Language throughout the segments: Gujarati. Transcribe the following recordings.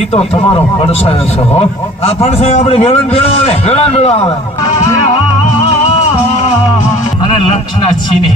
ઈ તો તમારો પડસાયો છે હો. આ પડસાયો આપણે વેળન ભેળો આવે અને લક્ષના છીને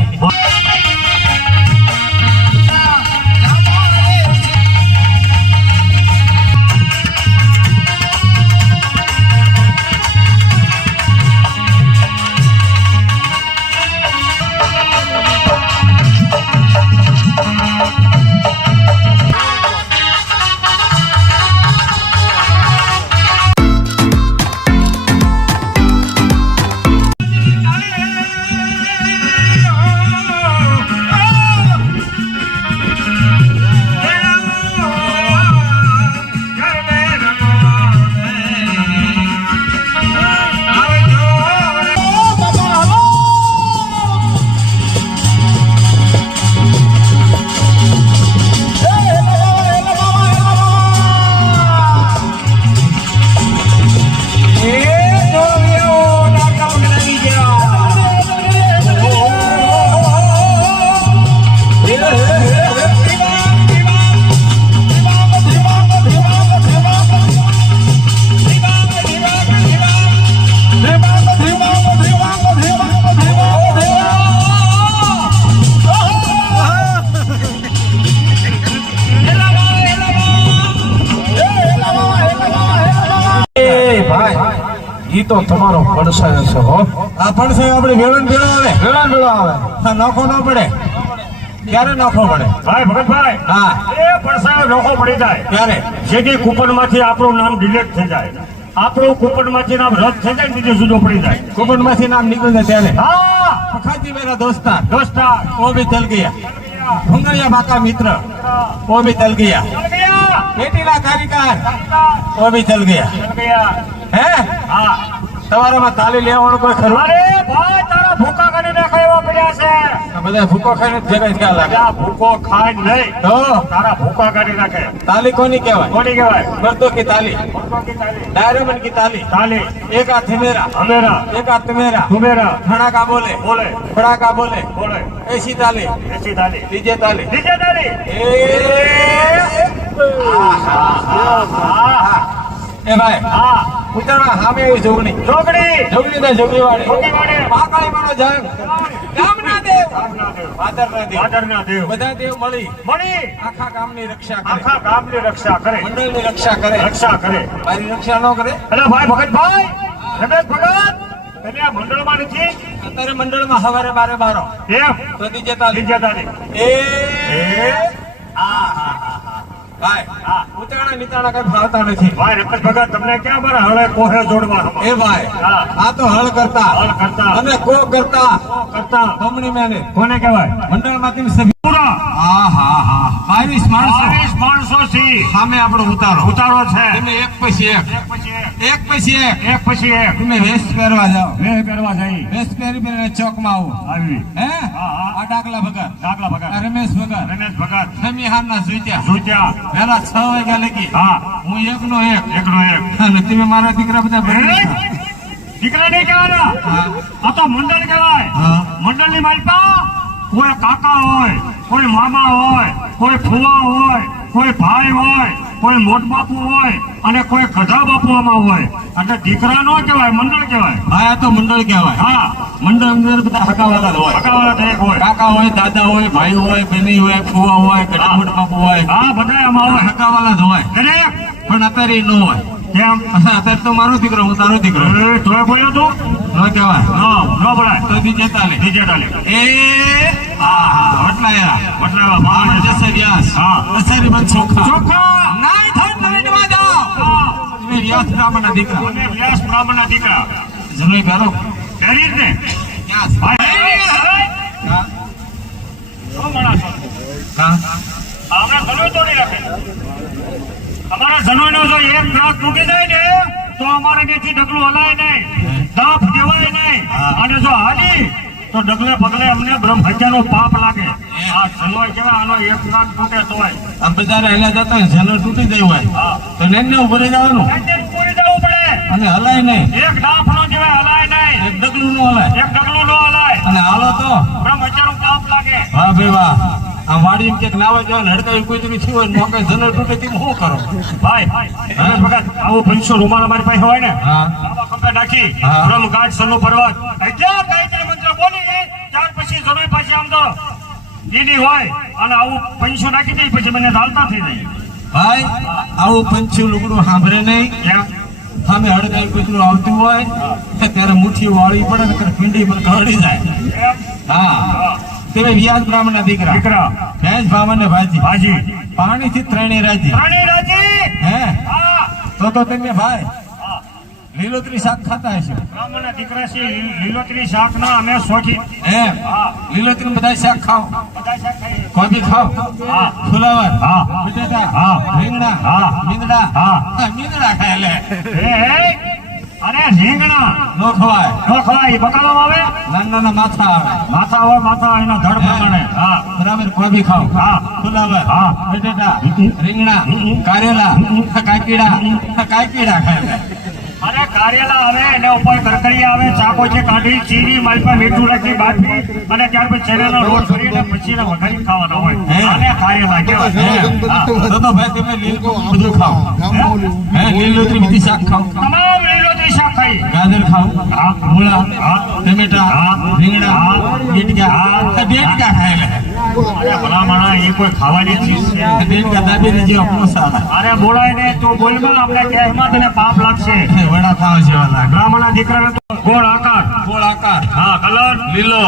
ઈ તો તમારો પડસાયો છે હો. આ પડસાયો આપણે વેળન ભેળો આવે હા નોખો ન પડે. ક્યારે નોખો પડે ભાઈ ભગતભાઈ? હા એ પડસાયો નોખો પડી જાય ક્યારે? જેથી કૂપન માંથી આપણું નામ ડિલીટ થઈ જાય, આપણું કૂપન માંથી નામ રદ થઈ જાય, બીજું જુદો પડી જાય. કુપન માંથી નામ નીકળી જાય ત્યારે હા ખાતી मेरा दोस्तार दोस्तार वो भी चल गया, भुंगरिया बाका मित्र वो भी चल गया, चल गया, बेटीला कारीगर वो भी चल गया. चल गया. હે હા તમારામાં તાલી લેવાનું કોઈ ખરું? અરે ભાઈ તારા ભૂકા કાઢી નાખે એવા પડ્યા છે. આ બધા ભૂકો ખાઈને જ જગ્યા ક્યાં લાગે? આ ભૂકો ખાય નહીં તો તારા ભૂકા કાઢી નાખે. તાલી કોની કહેવાય? કોની કહેવાય? મર્દો की ताली, ભૂકો की ताली, डायरेमन की ताली. ताली एक हाथ मेरा हमेरा, एक हाथ मेरा, तुमेरा, फड़ाका बोले बोले फड़ाका बोले बोले ऐसी ताली ऐसी ताली, डीजे ताली. डीजे ताली. એ ભાઈ હા ઉતરવા સામે આવી જોગણી જોગણી જોગણી જોગણી વાળી વાળે પાકાળી માનો જંગ ગામના દેવ વાદરના દેવ વાદરના દેવ બધા દેવ મળી મળી આખા ગામની રક્ષા કરે, આખા ગામની રક્ષા કરે, મંડળની રક્ષા કરે. રક્ષા કરે. મારી રક્ષા ન કરે? અરે ભાઈ ભગતભાઈ, રમેશ ભગત તમે આ મંડળમાં નથી? અત્યારે મંડળમાં સવારે 12 એમ તો ડીજે તાલી. ડીજે તાલી. ભાઈ ઉતાણા નીતાણા કઈ ભાવતા નથી. ભાઈ રમેશ ભગત તમને ક્યાં મારા હળે કોહે જોડવા? એ ભાઈ હા. આ તો હળ કરતા હળ કરતા અને કો કરતા કરતા બમણી મેને કોને કહેવાય? મંડળમાંથી સભ્ય પૂરા હા હા હા 22 માણસો 22 માણસો થી સામે આપણો ઉતારો ઉતારો છે. તમે એક પછી એક એક પછી એક, એક પછી એક એક પછી એક તમે વેસ્ટ પહેરવા જાઓ, બે પહેરવા જઈ વેસ્ટ પહેરીને ચોકમાં આવો. આવી હે હા, હા. આ ડાકલા ભગત, દાખલા આ ભગત, રમેશ ભગત, રમેશ ભગત તમે હારના જોઈત્યા જુત્યા પેલા 6 વાગ્યા લગી હા હું એકનો એક એકનો એક. અને તમે મારા દીકરા બધા ભેગા એ, થા. દીકરા નહીં કહેવાના, હા આ તો મંડળ કહેવાય. હા મંડળ ની માલપા કોઈ કાકા હોય, કોઈ મામા હોય, કોઈ ફુવા હોય, કોઈ ભાઈ હોય, કોઈ મોટ બાપુ હોય અને કોઈ ગધા બાપુ આમાં હોય. એટલે દીકરા નો કહેવાય, મંડળ કહેવાય. હા આ તો મંડળ કહેવાય. હા મંડળ અંદર બધા હકાવાળા જ હોય, હકાવાળા દરેક હોય. કાકા હોય, દાદા હોય, ભાઈ હોય, બહેની હોય, ફુવા હોય, ગઢા મોટ બાપુ હોય, હા બધા આમાં હોય હકાવાળા જ હોય. દરેક. પણ અત્યારે ઈ ન હોય. કેમ? અત્યારે તો મારો દીકરો હું તારો દીકરો એ તોય બોલ્યો તું ન કહેવાય. ન બોલાય તો ડીજે તાલી. નીચે તાલી. વટલાયા વટલાવા બામણ બામણ જસે વ્યાસ હા. અસરી બંધ ચોખા ચોખ્ખા નાઈ થન નવીનમાં જાઓ. હા. તમે વ્યાસ બ્રાહ્મણના દીકરા અને વ્યાસ બ્રાહ્મણના દીકરા જનોઈ પહેરો પહેરી જ ને વ્યાસ ભાઈ. હા શું માણસો હા આપણે જનોઈ તોડી રાખે. અમારા જનોઈનો જો એક નાક તૂટી જાય ને તો અમારે ત્યાંથી ડગલું હલાય નહીં, દાફ દેવાય નહીં. અને જો હાલી તો ડગલે પગલે અમને બ્રહ્મ હત્યાનો પાપ લાગે. આ જનોય કેવાય, આનો એક નાક તૂટે તોય આમ બજારે હેલા જતા હોય, જનોર તૂટી ગયું હોય હા તો નેને ઉભું રહી જવાનું પૂરી જવું પડે. અને હલાય નહીં. એક ડાફનો જેવાય હલાય નહીં, એક ડગલું નું હલાય એક ડગલું નો હલાય, અને હાલો તો બ્રહ્મ હત્યાનું પાપ લાગે. વાહ ભાઈ વાહ. આમ વાડી કે નાવા જવાનું હડકાવી કોઈ દીકરી થયું હોય ને મોકે જનોર તૂટે તેમ શું કરો? ભાઈ હરેશ ભગત, આવો 500 રૂમાલ અમારી પાસે હોય ને, હા આવા ખંભે નાખી હા. બ્રહ્મ ગાઢ સનુ પર્વત અગિયાર ગાયત્રી મંત્ર બોલી ત્યાર પછી જનોય પાછી આમ તો લીલી હોય અને આવું 500 નાખી દઈ પછી મને ધાલતા થઈ જાય. ભાઈ આવું પંચ્યું લુગડું સાંભળે નહીં. કેમ? સામે હડકાઈ કૂતરું આવતું હોય તો ત્યારે મુઠ્ઠી વાળી પડે ને ત્યારે પીંડી પર કરડી જાય. કેમ? હા તેરે વ્યાસ બ્રાહ્મણ ના દીકરા દીકરા ભેંસ ભાવન ને ભાજી ભાજી પાણી થી ત્રણેય રાજી. રાણી રાજી હે હા તો તમે ભાઈ હા. લીલોતરી શાક ખાતા હશો. બ્રાહ્મણના દીકરા છે, લીલોતરી શાકના અમે શોખીન. એમ હા લીલોતરી બધા શાક ખાઓ, બધા શાક ખાઈએ. કોબી ખાઓ, હા ફુલાવર, હા. બટેટા, હા. રીંગણા, હા. મીંદડા, હા. મીંદડા ખાય લે અરે રીંગણા નો ખવાય. નો ખવાય, બકાલામાં આવે, નાના નાના માથા આવે. માથા હોય માથા એના ધડ પ્રમાણે. હા બરાબર કોબી ખાઓ, હા. ફુલાવર, હા. બટેટા, રીંગણા, કારેલા, કાકીડા ખાય લે. અરે કારેલા આવે, એના ઉપર કરકરિયા આવે, ચાકો છે કાઢી ચીરી માલપા મીઠું રાખી બાફી અને ત્યાર પછી ચેરેનો રોટ કરીને પછી એને વઘારી ખાવાના હોય. આને કારેલા કહેવાય. હા. તો ભાઈ તમે લીલું બધું ખાઓ. હે લીલોતરી બધી શાક ખાઓ. તમામ લીલોતરી શાક ખાઈ. ગાજર ખાઓ, હા. મૂળા, હા. ટમેટા, હા. રીંગણા, હા. ડેટકા ખાય લે. અરે ભલામણા એ કોઈ ખાવાની ચીજ છે? ડેટકા દાબીને જેવા કોસા આવે. અરે બોલાય ને તું બોલમાં આપણે કહેમાં તને પાપ લાગશે. વડા ખાવા જેવા લાગે. બ્રાહ્મણના દીકરાને તો ગોળ આકાર. ગોળ આકાર, હા કલર લીલો,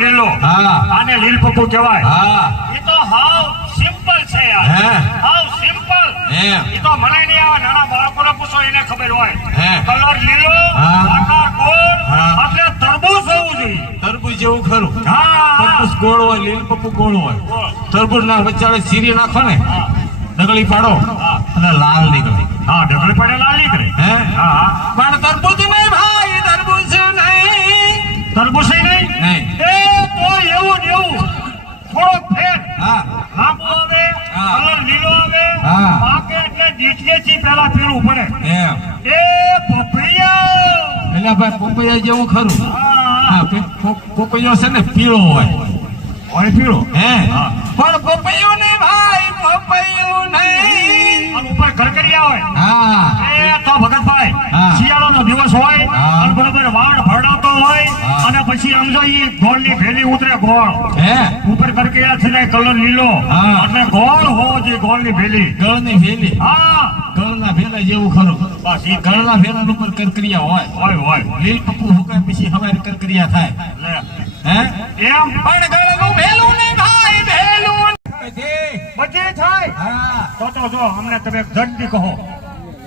લીલો. હા આને લીલ પપ્પુ કહેવાય. હા એ તો હાવ સિમ્પલ છે યાર. હે હાવ સિમ્પલ. એમ એ તો મને નહીં આવે, નાના બાળકોને પૂછો એને ખબર હોય. હે કલર લીલો, હા. આકાર ગોળ, હા. એટલે તરબૂચ હોવું જોઈએ. તરબૂચ જેવું ખરું. હા તરબૂચ ગોળ હોય, લીલ પપ્પુ ગોળ હોય. ગોળ. તરબૂચ ના વચ્ચાળે ચીરી નાખો ને, હા. ડગલી પાડો હા. અને લાલ નીકળે. હા ઢગલી પડે લાલ નીકળે. હે હા પણ તરબૂચ નહીં ભાઈ, તરબૂચ નહીં. તરબૂચ નહીં. નહીં. એ તો એવું ને એવું થોડો ફેર. હા લાંબુ આવે, હા. કલર લીલો આવે, હા. પાકે એટલે દીઠિયેથી પહેલા પીળું પડે. એમ એ પપૈયા. એટલે ભાઈ પોપૈયા જેવું ખરું. હા હા પોપૈયો છે ને પીળો હોય. હોય પીળો. હે હા. પણ પોપૈયો નહીં ભાઈ, પોપૈયો નહીં. અને ઉપર કરકરિયા હોય. હા એ તો ભગતભાઈ હા. શિયાળાનો દિવસ હોય હા. અને બરોબર વાડ ભરડાતો હોય હા. અને પછી આમ જો ઈ ગોળની ભેલી ઉતરે ગોળ હે ઉપર કરકરિયા થઈ જાય, કલર લીલો હા. એટલે ગોળ હોવો જોઈએ, ગોળની ભેલી. ગળની ભેલી, હા ગળના ભેલા જેવું ખરું. બસ ઈ ગળના ભેલા ઉપર કરકરિયા હોય. હોય લીલ પપ્પુ હુકાય પછી હવારે કરકરિયા થાય. લે. હે એમ પણ ગળનું ભેલું નહીં ભાઈ, ભેલું પછી. બધી થાય. હા તો જો અમને તમે જલ્દી કહો,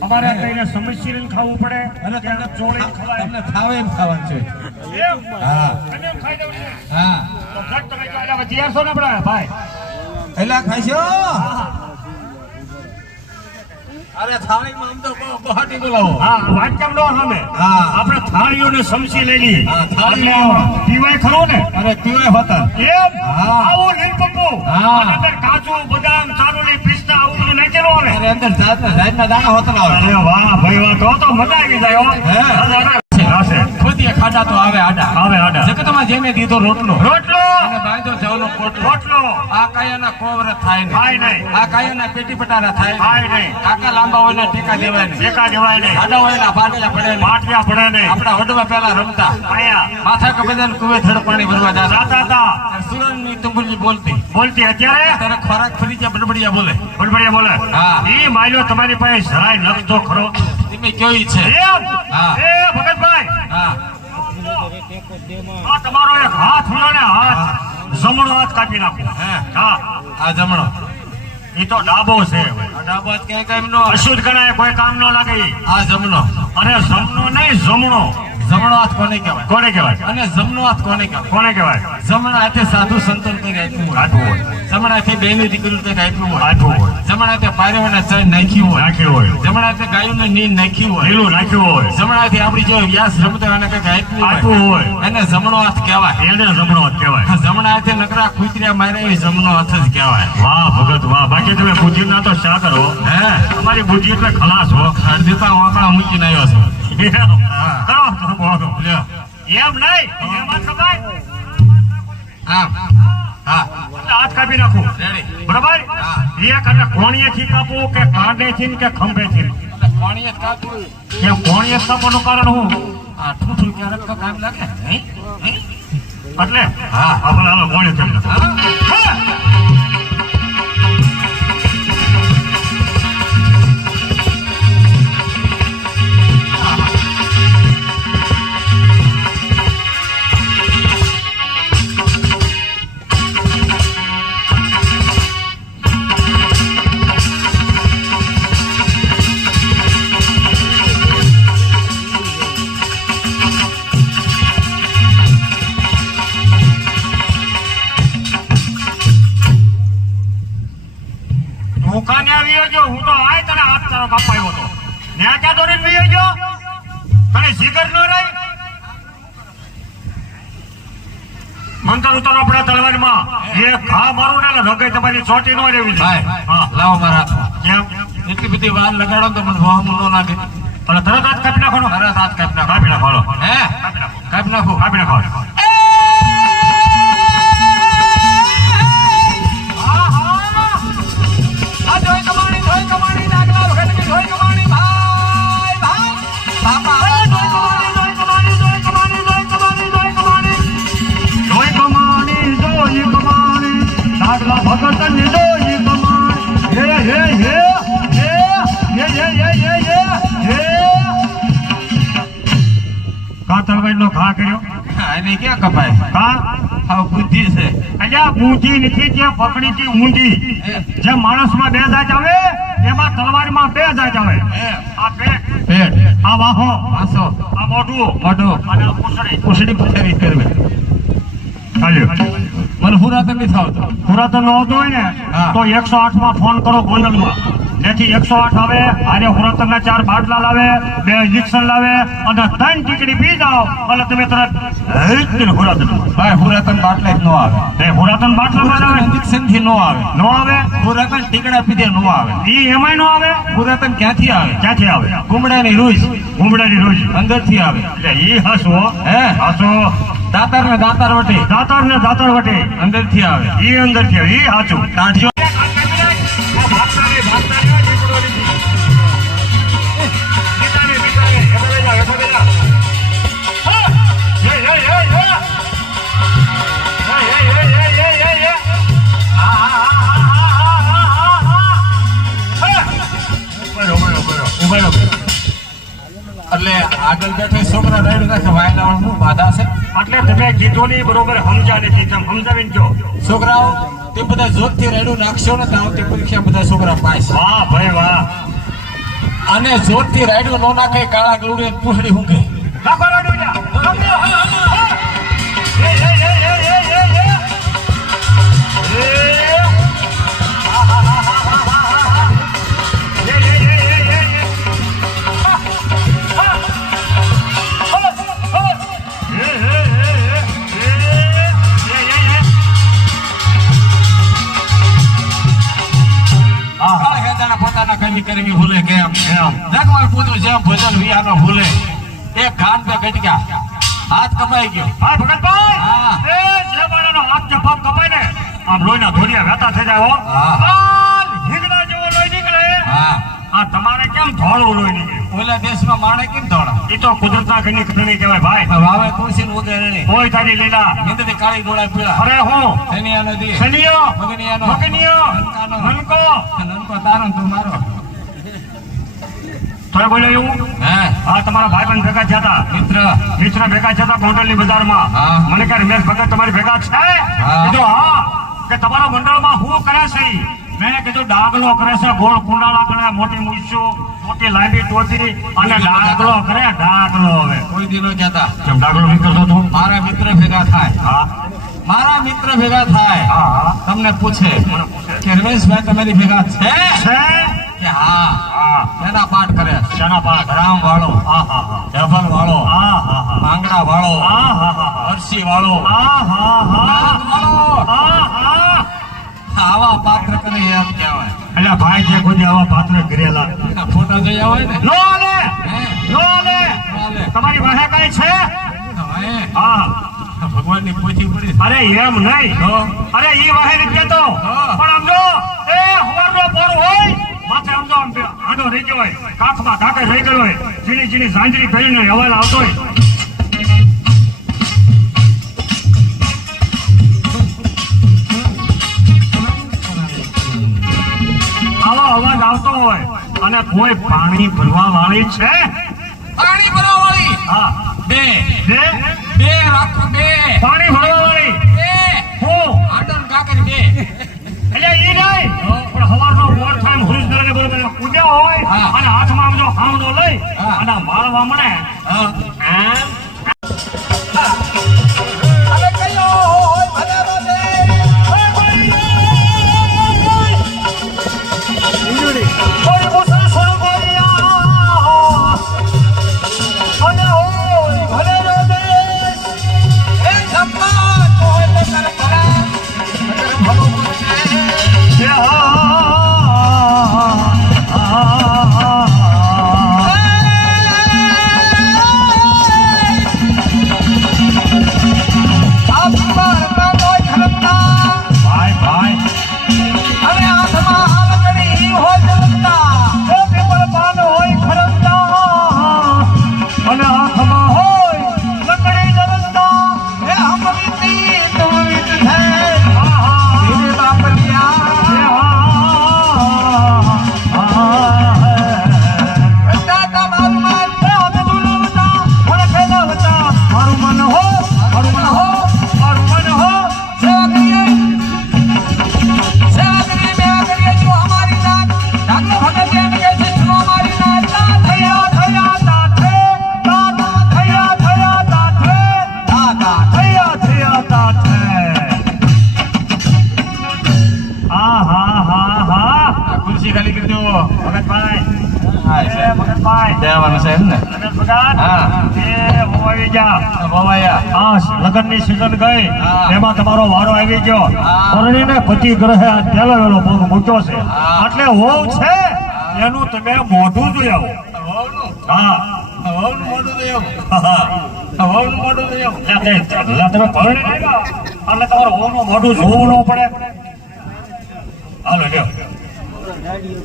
અમારે કઈને સમસ્યા ખાવું પડે અને ત્યારે ચોળી ખવાય. તમને ખાવે એમ ખાવાનું છે. એમ હા તમે એમ ખાઈ દઉં છું. હા તો જટ તમે જો આના વચ્ચે આવશો ને આપણે ભાઈ. એલા ખાશો. અરે થાળીમાં આમ તો બહાટી બોલાવો. હા વાટકામ નો સામે હા. આપણે થાળીઓને સમસી લેલી. હા, થાળીઓ. એટલે પીવાય ખરો ને અરે પીવે હોતા. એમ હા. આવું લીલ પપ્પુ હા. અને અંદર કાજુ બદામ ચારોલી પિસ્તા આવું બધું નાખેલું આવે. અરે અંદર જાતના દાણા હોતા આવે. અરે વાહ ભાઈ વાહ, તો મજા આવી જાય હો. હે. હશે. ખોદીએ ખાડા તો આવે આડા. આવે આડા. જગતમાં જેને દીધો રોટલો રોટલો અને બાંધો જવનો પોટલો. રોટલો આ કાયાના કોવર થાય થાય નહીં. નહીં. આ કાયાના પેટી પટારા થાય થાય નહીં. કાકા લાંબા હોય ના ટેકા દેવાય નહીં. એકા જવાય નહીં. આડા હોય ના પાટિયા પડે નહીં. પાટિયા પડે નહીં. આપણા વડવા પેલા રમતા આયા માથા કબેદાન કુવે થડ પાણી ભરવા જતા. જાતા હતા. સુરણની તુંબલી બોલતી બોલતી અત્યારે તારે ખોરાક ફરી ગયા બડબડિયા બોલે. બડબડિયા બોલે. હા. ઈ માયલો તમારી પાસે જરાય લખતો ખરો. તમે કેવી છે. એમ હા. એ ભગતભાઈ હા આ તમારો એક હાથ મળ્યો ને, હાથ જમણો હાથ કાપી નાખો. હે હા આ જમણો ઈ તો ડાબો છે. આ ડાબો હાથ ક્યાંય કામ નો. અશુદ્ધ ગણાય, કોઈ કામ ન લાગે ઈ. આ જમણો અને જમણો નહીં, જમણો જમણો હાથ કોને કહેવાય? કોને કહેવાય? અને જમણો હાથ કોને કહેવાય? કોને કહેવાય? જમણા હાથે સાધુ સંતોન કરી આપ્યું હોય. આપ્યું હોય. જમણા હાથે બેની દીકરી કરી આપ્યું હોય. આપ્યું હોય. જમણા હાથે પારેવાના ચણ નાખ્યું હોય. નાખ્યું હોય. જમણા હાથે ગાયોને નીંદ નાખ્યું હોય. લીલું નાખ્યું હોય. જમણા હાથે આપણી જો વ્યાસ રમતો અને કંઈક આપ્યું આપ્યું હોય. હોય. એને જમણો હાથ કહેવાય. એને જમણો હાથ કહેવાય. જમણા હાથે નકરા કૂતર્યા માર્યા એ જમણો હાથ જ કહેવાય. વાહ ભગત વાહ. બાકી તમે બુદ્ધિ ના તો શા કરો? હે તમારી બુદ્ધિ એટલે ખલાસ હો. અડધીતા વાંકડા મૂકીને આવ્યો છું. કરો તો બોલો. લ્યો. એમ નહીં. એમ જ કપાય. આમ હા હાથ કાપી નાખું. રેડી. બરાબર? હા. એક અને કોણીએથી કાપવું કે કાંડેથી કે ખંભેથી? પાણી જ કાઢવું. કેમ કોણીએ કાપવાનું કારણ શું? આ ઠૂઠું ક્યારેક તો કામ લાગે. હે? હે? એટલે હા. આપણે હાલો કોણીએ કેમ હા. દુકાને આવી ગયો. હું તો આય તને હાથ તારો કાપાયો હતો. ત્યાં ક્યાં દોડીને લઈ ગયો? તને જીગર ન રહી? મંતર ઉતારો આપણા તલવારમાં. એ ઘા મારું ને એટલે રગઈ તમારી ચોટી ન રહેવી ભાઈ જોઈએ. હા. લાવો મારા હાથમાં. કેમ? એટલી બધી વાર લગાડો તો મને વહમ ન લાગે. એટલે તરત હાથ કાપી નાખવાનો. તરત હાથ કાપી નાખો. કાપી નાખો હાલો. હે કાપી નાખો. કાપી નાખો. કાપી નાખો. નો ઘા કર્યો. એને ક્યાં કપાય? કા આ બુદ્ધિ છે. અલ્યા બુદ્ધિ નથી ત્યાં પકડી હતી ઊંધી. જે માણસમાં બે જાત આવે એમાં તલવારમાં બે જાત આવે. હે આ પેટ, પેટ, આ વાહો, પાસો, આ મોઢું મોઢું, અને આ પૂંછડી. પૂંછડી પથારી કરવી. ચાલ્યો. મને પુરાતન નથી આવતો. પુરાતન નો આવતો હોય ને હા. તો 108 માં ફોન કરો ગોંડલમાં. જેથી 108 આવે, આરે પુરાતન ના 4 બાટલા લાવે, 2 ઇન્જેક્શન લાવે અને 3 ટીકડી પી જાઓ એટલે તમે તરત પુરાતન. ભાઈ પુરાતન બાટલા જ ન આવે. પુરાતન બાટલામાં જ આવે. ઇન્જેક્શન થી ન આવે. નો આવે. પુરાતન ટીકડા પીધે ન આવે. ઈ એમાંય નો આવે. પુરાતન ક્યાંથી આવે? ક્યાંથી આવે? ગુમડાની રૂજ ગુમડાની રોજ. અંદર થી આવે. એટલે ઈ હસો. હે હસો. દાતાર ને દાતાર વટે દાતાર ને દાતાર વટે. અંદર થી આવે. ઈ અંદર થી આવે. ઈ સાચું. ટાઢિયો એટલે આગળ બેઠો છોકરા રાયડું નાખે વાયલા શું બાધા છે? એટલે તમે કીધું નહીં બરોબર સમજા નથી. તમે સમજાવીને કહો. છોકરાઓ તે બધા જોત થી રાયડું નાખશો ને તો આવતી પરીક્ષા બધા છોકરા પાસ. વાહ ભાઈ વાહ. અને જોત થી રાયડું નો નાખે કાળા ગલુડે પૂછડી હુંકે. નાખો રાડું જા. એ, એ, એ, એ, એ, એ, એ, એ. એ. હા, હા, હા, હા, હા, હા, હા. એ, એ, એ, એ, એ, એ. હા, હા. હા, હા. એ, એ, એ, એ, એ. એ, એ, એ. હા, કાળ ખેદાના પોતાના કમી કરવી ભૂલે કેમ? એમ. જગવાલ પૂતું જેમ ભજન વિયાનો ભૂલે. એક ઘાટ પે કટક્યા, હાથ કપાઈ ગયો. હા, ભગતભાઈ. હા. એ જે માણસનો હાથ કે પગ કપાય ને આમ લોહીના ધોરિયા વહેતા થઈ જાય હો. હા. લાલ હિંગડા જેવો લોહી નીકળે. હા આ તમારે કેમ ધોળું લોહી નીકળે? ઓલા દેશમાં માણે કેમ ધોળા? એ તો કુદરતના ઘરની ઘટની કહેવાય ભાઈ. વાવે તુલસી ઉગે નહીં. કોઈ તારી લીલા. નિંદથી કાળી ડોળા પીળા. અરે હું શનિયા નદી. શનિયો, મગનિયાનો. મગનિયો, નનકાનો. નનકો. નનકો તારો ને તું મારો. તોય બોલ્યો એવું? હે હા, તમારા ભાઈબંધ ભેગા થયા હતા. મિત્ર મિત્ર ભેગા થયા હતા ગોંડલની બજારમાં. હા. મને કહે રમેશ ભગત તમારી ભેગા છે? હા. કીધું હા. કે તમારા મંડળમાં શું કરે છે ઈ? મેં કીધું ડાગલો કરે છે, ગોળ કુંડાળા કરે, મોટી મૂછો મોટી લાંબી ટોચી અને ડાગલો કરે ડાગલો. હવે કોઈ દી ન કહેતા કેમ ડાગલો નહીં કરતો તું? મારા મિત્ર ભેગા થાય હા મારા મિત્ર ભેગા થાય હા તમને પૂછે મને પૂછે કે રમેશભાઈ તમારી ભેગા છે છે કે હા હા એના પાઠ કરે શાના પાઠ? રામ વાળો હા હા હા જભલ વાળો હા હા હા માંગડા વાળો હા હા હા હરસી વાળો હા હા હા નાગ વાળો હા હા. આવા પાત્ર કરે એમ કહેવાય. એટલે ભાઈ જે કોઈ આવા પાત્ર કરેલા એના ફોટા જોયા હોય ને નો લે હે? નો લે. ચાલે. તમારી વાહે કઈ છે? હવે હા. ભગવાનની પોથી પડી અરે એમ નહીં. તો અરે ઈ વાહે નથી કેતો. હા. પણ આમ જો એ હવારનો પોર હોય માથે આમ જો આમ આડો રહી ગયો હોય કાખમાં કાકે રહી ગયો હોય ઝીણી ઝીણી ઝાંઝરી પહેરીને અવાજ આવતો હોય. આવો અવાજ આવતો હોય અને કોઈ પાણી ભરવા વાળી છે? પાણી ભરવા વાળી હા બે બે બે રાખો બે પાણી ભરવા વાળી બે હું આડન કાકર બે એટલે ઈ નહીં પણ હવારનો બોર થાય હરીશધરને બરોબર પૂજ્યા હોય હા. અને હાથમાં આમ જો હામડો લઈ હા. અને માળવા મળે હા એમ હવે કયો હોય ભલેરો દે કોઈ મુસલ સોળગોરિયા અને હોય ભલેરો દેશ એ છપ્પા કોઈ ને કર કરે અગર ભલો બોલે જે આપમાં રમતા કોઈ ખરમતા ભાઈ ભાઈ હવે હાથમાં હાલકડી હોય જલમતા એ પીપળ પાન હોય ખરમતા અને હાથમાં હોય લકડી જલમતા. એ હમ વીતી તું વીત છે આહા ધીરે બાપ પ્યાર દાદા માલમાં મારું મન હો મારું મન હો સેવા કરીએ મેવા કરીએ જો અમારી નાત ડાકલો ભગત એમ કહે છે જો અમારી નાત થયા થયા તાથે દાદા થયા થયા તાથે દાદા થયા થયા તાથે. હા હા હા હા આ ખુરશી ખાલી કરી દો ભગતભાઈ હા એ ભગતભાઈ દેવાનું છે એમ ને રમેશ ભગત હા. એ હું આવી ગયા. ભવાયા હા લગ્નની સિઝન ગઈ હા. એમાં તમારો વારો આવી ગયો. હા. પરણીને પતિ ગ્રહે આ પહેલો વેલો પગ મૂક્યો છે હા. એટલે હોવ છે એનું તમે મોઢું જોઈ આવો. વહુનું હા વહુનું મોઢું તો એવું હા. વહુનું મોઢું તો એવું એટલે તમે પરણીને આવ્યા એટલે તમારે હોવનું મોઢું જોવું ન પડે. હાલો લ્યો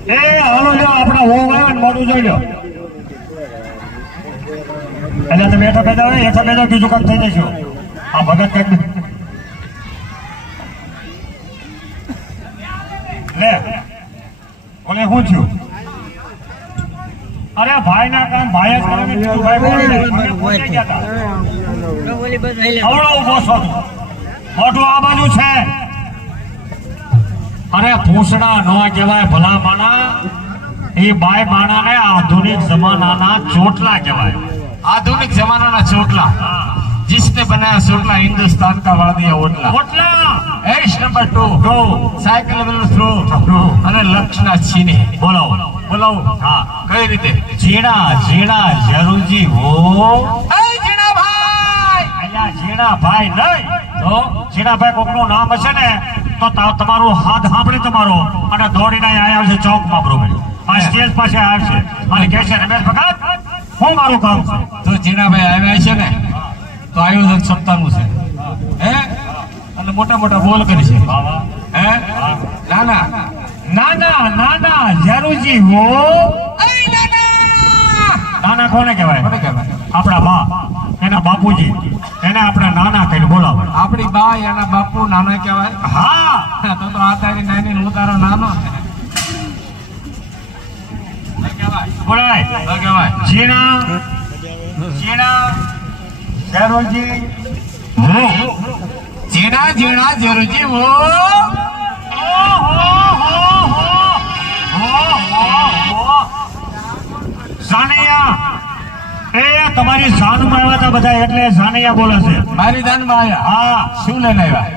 એ હાલો લ્યો આપણા હોવ આવ્યા ને મોઢું જોઈ લ્યો. એટલે તમે હેઠા બેઠા હોય હેઠા બેઠા બીજું કાંક થઈ જશો. આ ભગત કંઈક લે ઓલે શું થયું? અરે ભાઈ ના કામ ભાઈ જ કરે ને બીજું ભાઈ બોલે ને. અમે પહોંચી ગયા તા. આવડો ઊભો છો તું. મોઢું આ બાજુ છે. અરે ભૂસડા ન કહેવાય ભલા માણા એ બાય માણા ને આધુનિક જમાનાના ચોટલા કહેવાય. आधुनिक जमाना ना चोटला जिसने बनाया चोटला हिंदुस्तान का वाड़ दिया ओटला ચોટલા एश नंबर 2 साइकिल नंबर 3 અને લક્ષના છીને બોલો બોલાવો હા કઈ રીતે ઝીણા ઝીણા જરૂરજી હો એ જીણા ભાઈ અહીંયા ઝીણા ભાઈ નહીં તો ઝીણા ભાઈ કોકનું નામ હશે ને તો તમારું હાથ સાંભળે તમારો અને દોડીને અહીંયા આવશે ચોકમાં બરોબર આ સ્ટેજ પાસે આવશે અને કહે છે રમેશ ભગત હું મારું કામ છે તો જીણા ભાઈ આવ્યા છે ને તો આયોજન ક્ષમતાનું છે હે અને મોટા મોટા બોલ કરી છે હે નાના નાના નાના જરૂરજી હો એ નાના નાના કોને કહેવાય કોને કહેવાય આપણા બા એના બાપુજી એને આપણે નાના કહીને બોલાવે આપણી બા એના બાપુ નાના કહેવાય હા તો આ તારી નાની હું તારો નાનો બોલાય કહેવાય ઝીણા ઝીણા જરૂરજી હો જીણા જીણા જરૂરી હો જાનૈયા એ તમારી જાનમાં આવ્યા હતા બધા એટલે જાનૈયા બોલે છે. મારી જાનમાં આવ્યા. હા, શું લઈને આવ્યા?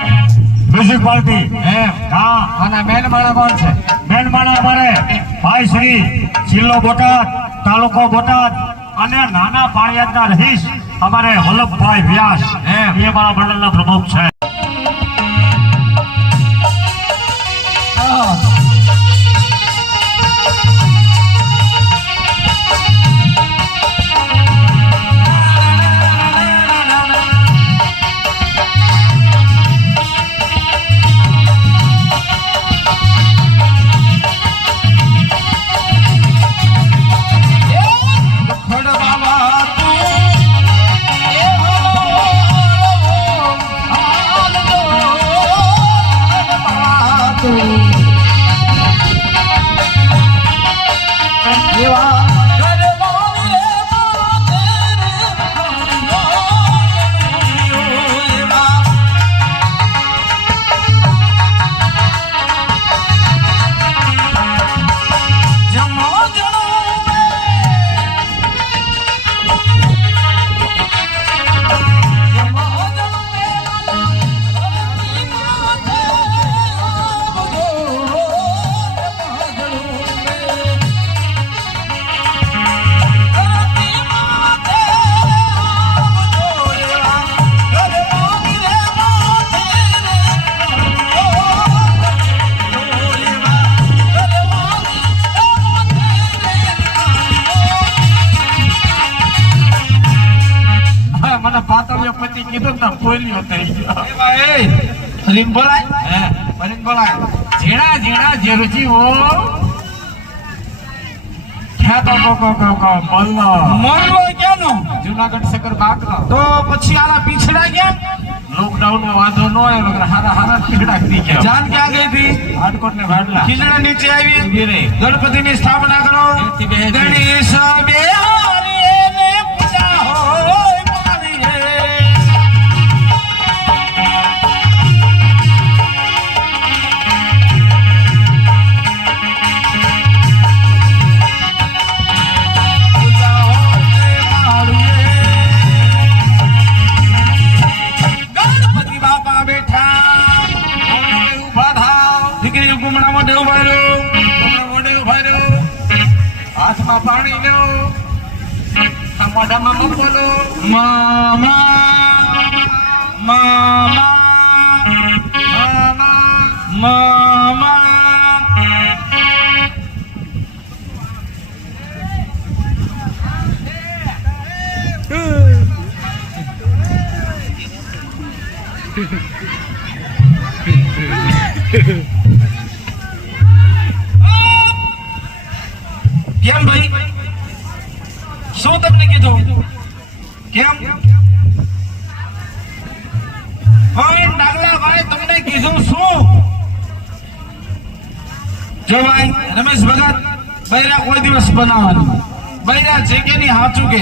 Music party. એમ? હા. અને મહેનમાણા કોણ છે? મહેનમાણા અમારે ભાઈ શ્રી જિલ્લો બોટાદ, તાલુકો બોટાદ અને નાના પાળિયાદના રહીશ અમારે વલ્લભભાઈ વ્યાસ એ અમારા મંડળના પ્રમુખ છે. કીધું ને બોલ્યો થઈ ગયો. બોલાય ઝીણા ઝીણા ઝેરુજીઓ મોરલો ક્યાંનો? જુનાગઢ શેખર બાગનો. તો પછી આના પીછડા કેમ? લોકડાઉન માં વાંધો ન આવ્યો, હારા હારા પીછડા થઈ ગયા. જાન ક્યાં ગઈ હતી? હાડકોટ ને ભાડલા. ખીજડા નીચે આવી ગણપતિ ની સ્થાપના કરો. ગણેશ બે પાણી લો, મોઢામાં બોલો મામા મામા મામા મામા. કેમ ભાઈ, શું તમને કીધું? કેમ ડાગલા ભાઈ તમને કીધું શું? જો ભાઈ રમેશ ભગત, બૈરા કોઈ દિવસ બનાવવાનું. બૈરા છે કે નહીં હાચું કે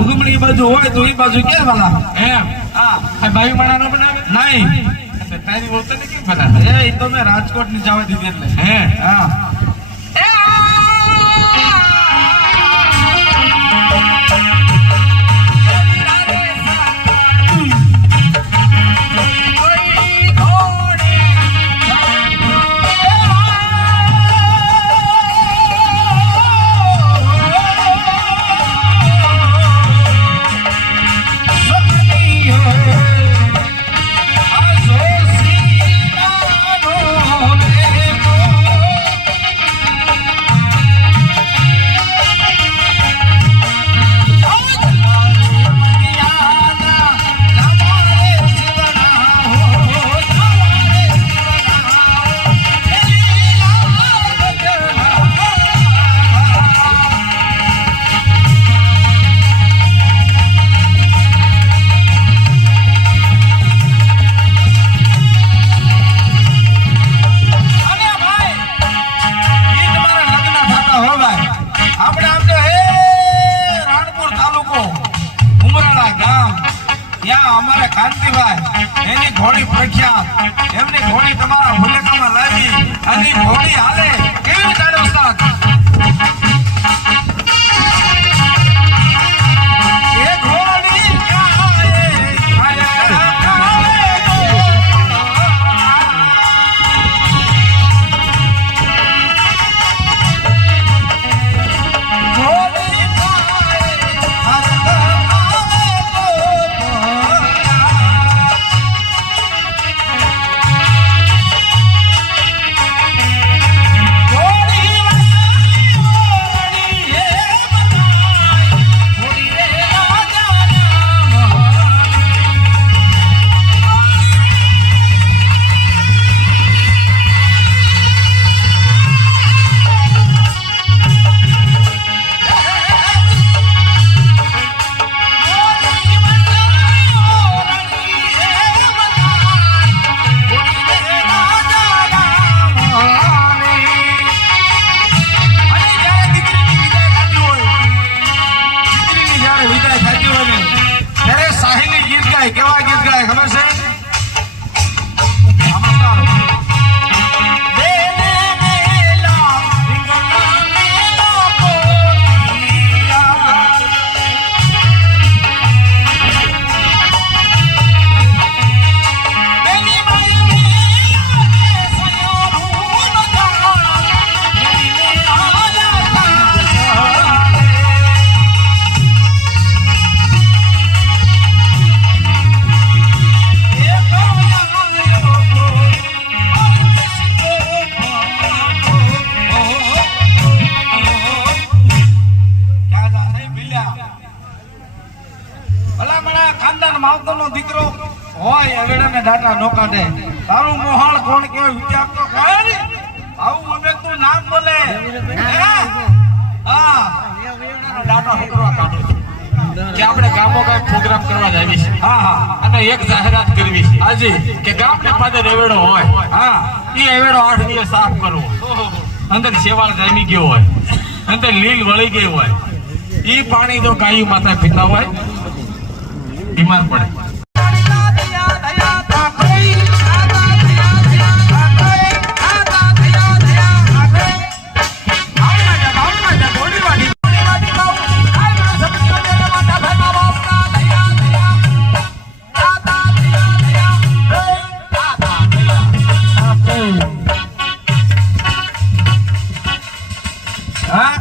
ઉગમણી બાજુ હોય તો એ બાજુ કે વાલા એમ. હા, ભાઈ માણા નો બનાવે નહીં. તારી ઓતને કેમ બનાવે? એ તો મેં રાજકોટ ની જવા દીધી એટલે. હે હા. એની ઘોડી પ્રખ્યાત, એમની ઘોડી તમારા ભૂલેકામાં લાવી અને ઘોડી હાલે કેવી ચાલે ઉસ્તાદ? ડાટા નો કાઢે. તારું મોહાળ કોણ કહેવાય વિચાર તો કર. આવું અમે તું નામ બોલે. હા ડાટા હકરવા કાઢે છે કે આપણે ગામો કાંઈ પ્રોગ્રામ કરવા જ આવી છે. હા હા અને એક જાહેરાત કરવી છે હાજી. કે ગામને પાસે રેવેડો હોય હા એ રેવેડો 8 દિવસ સાફ કરવો. અંદર શેવાળ જામી ગયો હોય, અંદર લીલ વળી ગઈ હોય, એ પાણી જો ગાયું માથા પીતા હોય બીમાર પડે. હા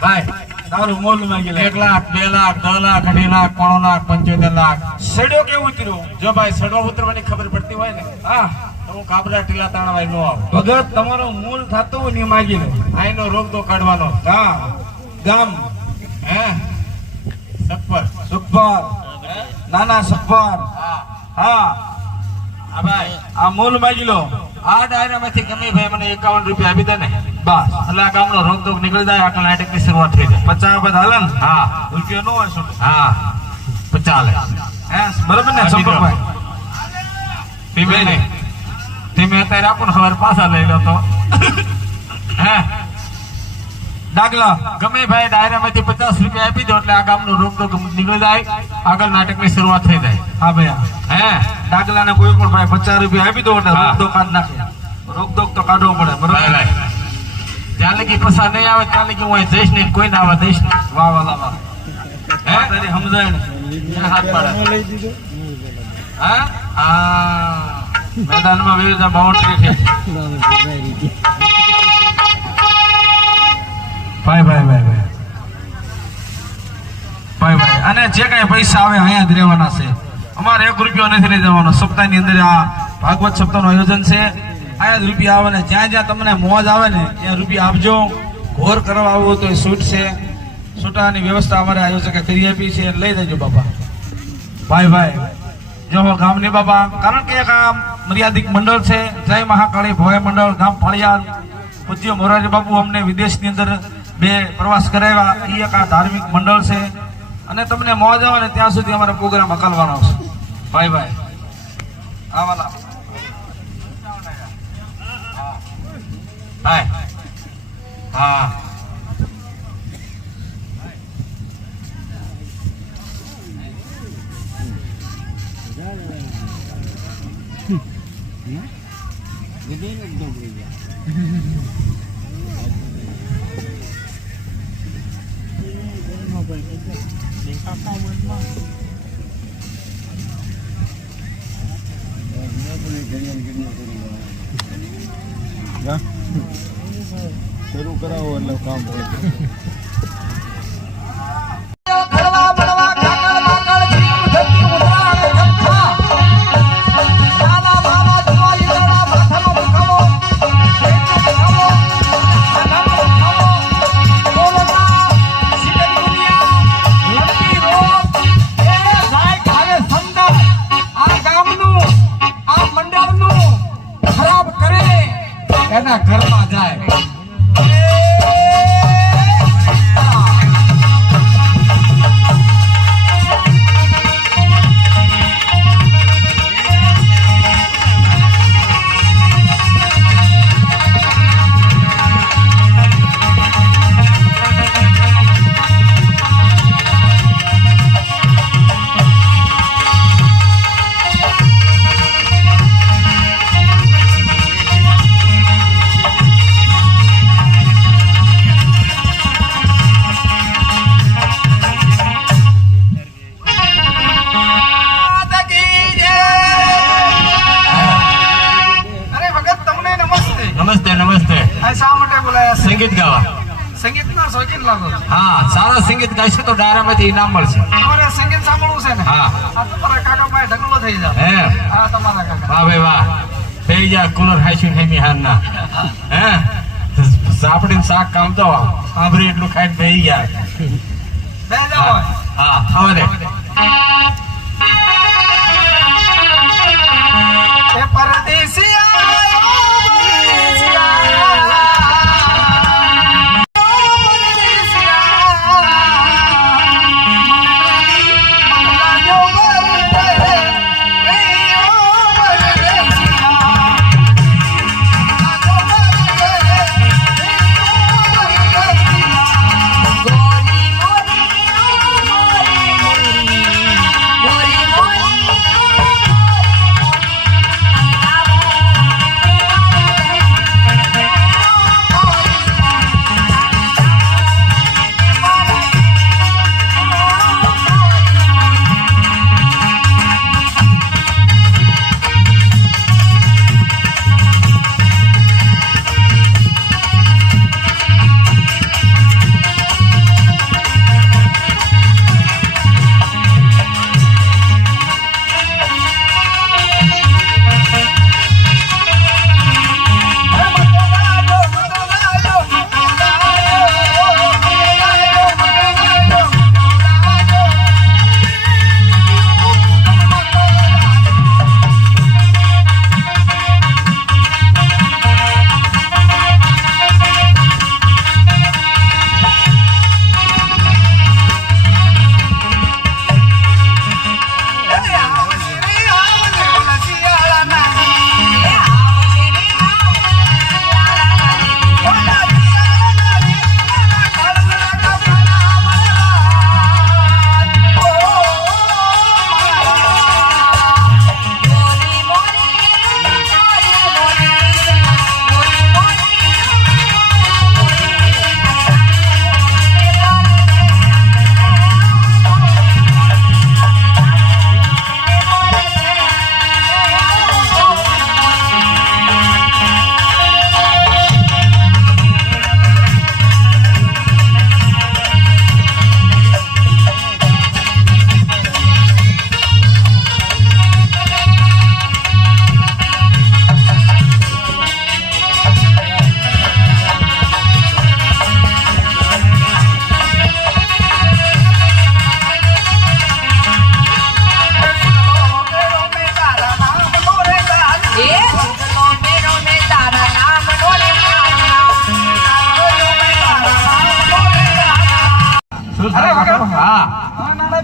ભાઈ તારું મોલ માંગી લે. 1 લાખ 2 લાખ 10 લાખ 2.5 લાખ 3 લાખ 75 લાખ. સેડો કેવું ઉતર્યું? જો ભાઈ સડવા ઉતરવાની ખબર પડતી હોય ને હા તો હું કાબરા ટીલા તાણવાય નો આવું. ભગત તમારો મૂળ થતું હોય ને એ માગી લે. આઈનો રોગ તો કાઢવાનો. હા ગામ હે સફર. સુખપાર નાના સફર. હા હા આ ભાઈ આ મૂલ માગી લો. આ ડાયરામાંથી ગમે ભાઈ મને 51 રૂપિયા આપી દે ને બસ એટલે આ ગામનો રોગ તો નીકળી જાય. આટલા નાટકની શરૂઆત થઈ જાય. 50 બધા હાલે ને હા રૂપિયો નો હોય શું? હા 50 હે બરાબર ને આપી દો. સંપર્કભાઈ? ધીમે નહીં ધીમે અત્યારે આપો ને સવારે પાછા લઈ લો તો હે ડાગલા ગમે ભાઈ ડાયરામાંથી 50 રૂપિયા આપી દો એટલે આ ગામનો રોગ તો નીકળી જાય. આગળ નાટકની શરૂઆત થઈ જાય. હા ભાઈ હે ડાગલા ને કોઈ પણ ભાઈ 50 રૂપિયા આપી દો એટલે હા. રોકદોક કાઢ નાખે. રોકદોક તો કાઢવો પડે ભાઈ બરાબર. ભાઈ ત્યાં લગી પૈસા નહીં આવે ત્યાં લગી હું અહીં જઈશ નહીં, કોઈ ના આવે દઈશ નહીં. વાહ વાહ વાહ હે તારી સમજાય ને. હાથ પાડે હા હા મેદાનમાં વિવિધ બાઉન્ડ્રી છે. ભાઈ ભાઈ ભાઈ ભાઈ ભાઈ ભાઈ અને જે કઈ પૈસા આવે અહીંયા જ રહેવાના છે. અમારે 1 રૂપિયો નથી લઈ જવાનો. સપ્તાહની અંદર આ ભાગવત સપ્તાહનું આયોજન છે. અહીંયા જ રૂપિયા આવે ને જ્યાં જ્યાં તમને મોજ આવે ને ત્યાં રૂપિયા આપજો. ઘોર કરવા આવવું તો એ છૂટ છે. છૂટાની વ્યવસ્થા અમારે આયોજકે કરી આપી છે. લઈ જજો બાપા. ભાઈ ભાઈ જો ગામની બાપા કારણ કે એક આ મર્યાદિત મંડળ છે. જય મહાકાળી ભોય મંડળ ગામ ફળિયાદ. પૂજ્ય મોરારી બાપુ અમને વિદેશની અંદર 2 પ્રવાસ કરાવ્યા. એ એક આ ધાર્મિક મંડળ છે અને તમને મોજ આવે ને ત્યાં સુધી અમારો પ્રોગ્રામ હકાલવાનો છે. ભાઈ ભાઈ આવાલા ભાઈ હા શરૂ કરાવો એટલે કામ હોય. એના ઘરમાં જાય. નમસ્તે નમસ્તે. શા માટે બોલાયા? સંગીત ગાવા. સંગીતના શોખીન લાગો છો. હા સારા સંગીત ગાઈશું તો ડાયરામાંથી ઇનામ મળશે. તમારે સંગીત સાંભળવું છે ને? હા આ તમારા કાકા પાસે ઢગલો થઈ જાવ. હે આ તમારા કાકા. વાહ ભાઈ વાહ. થઈ જા કુલર હાઈશું હેમી હારના હે સાપડીને શાક કામ તો સાંભળી એટલું ખાઈને બેહી ગયા. બે જાઓ. હા હવે દે.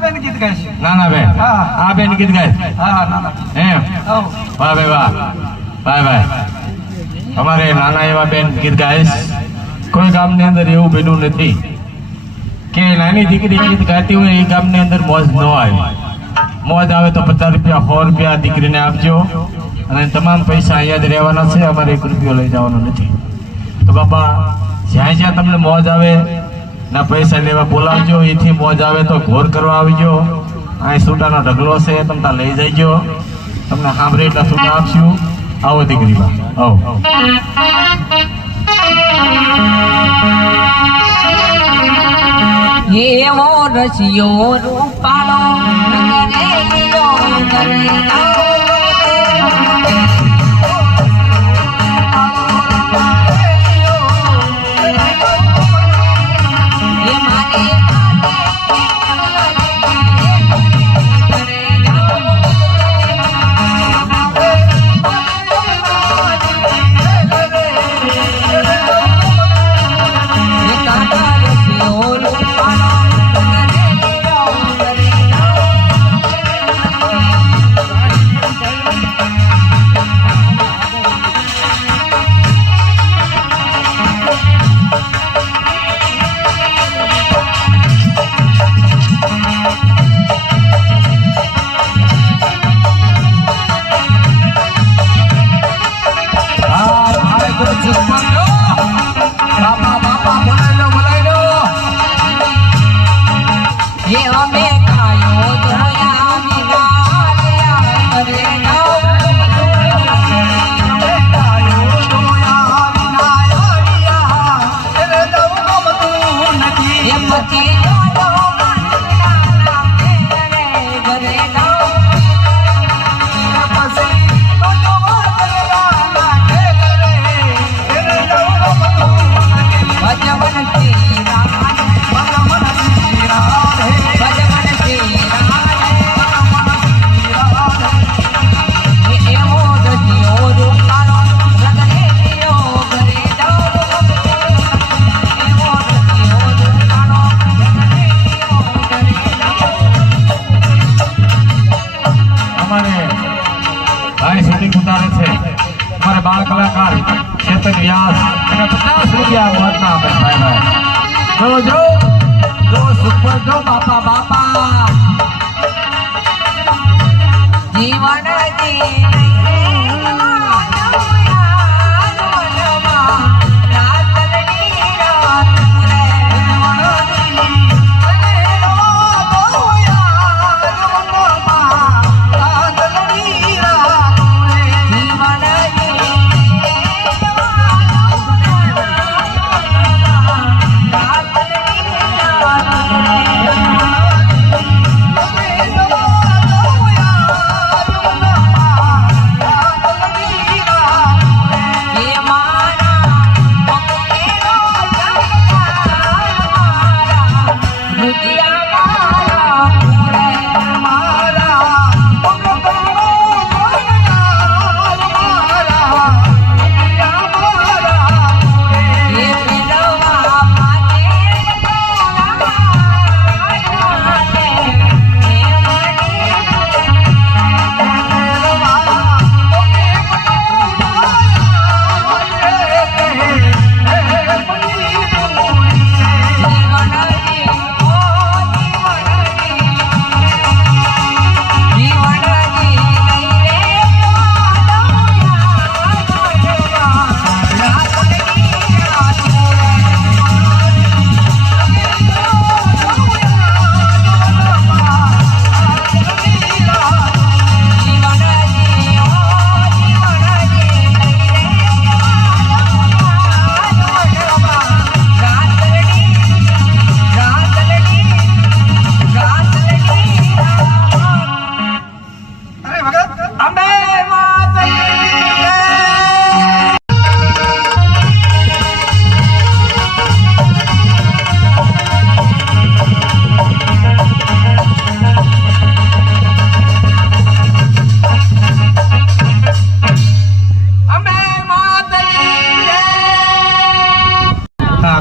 નાનાબેન ગીત ગાય છે. નાના બેન હા. આ બેન ગીત ગાય હા નાના એમ આવો. વાહ ભાઈ વાહ ભાઈ ભાઈ અમારે નાના એવા બેન ગીત ગાય છે. કોઈ ગામની અંદર એવું બન્યું નથી કે નાની દીકરી ગીત ગાતી હોય એ ગામની અંદર મોજ ન આવે. મોજ આવે તો 50 રૂપિયા 100 રૂપિયા દીકરીને આપજો અને તમામ પૈસા અહીંયા જ રહેવાના છે. અમારે 1 રૂપિયો લઈ જવાનો નથી. તો બાપા જ્યાં જ્યાં તમને મોજ આવે ના પૈસા લેવા બોલાવજો. એથી મોજ આવે તો ઘોર કરવા આવજો. અહીં સૂટાનો ઢગલો છે, તમે ત્યાં લઈ જઈજો. તમને સાંભળે એટલા સૂટા આપશું. આવો દીકરીમાં આવો. એવો રસિયો રૂપાળો નગરે ગયો રૂપિયા વ્યાજ અને 50 રૂપિયા મોતના આપે ભાઈ જો સુપર જો બાપા બાપા જીવન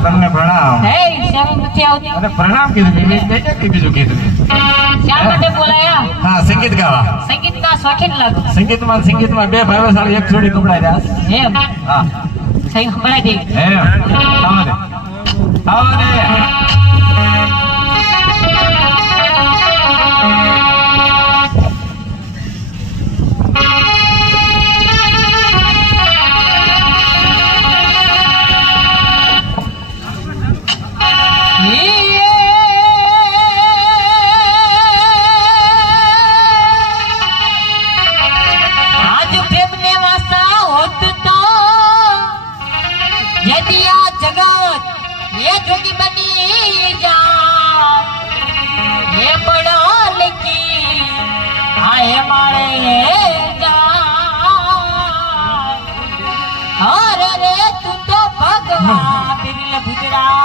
તમને પ્રણામ હે શરમ નથી આવતી અરે પ્રણામ કીધું બીજું કીધું શા માટે બોલાયા હા સંગીત ગાવા સંગીતના શોખીન લાગો સંગીતમાં બે ભાઈઓ સાડી એક જોડી કપડાય રહ્યા એમ હા સહી ખબર દે આવો દે आज प्रेम ने वास्ता होत तो यदि आ जगत ये जोगी बनी जा ये बड़ा लिखी आए मारे जा अरे रे तू तो भगवान बिरले गुजरा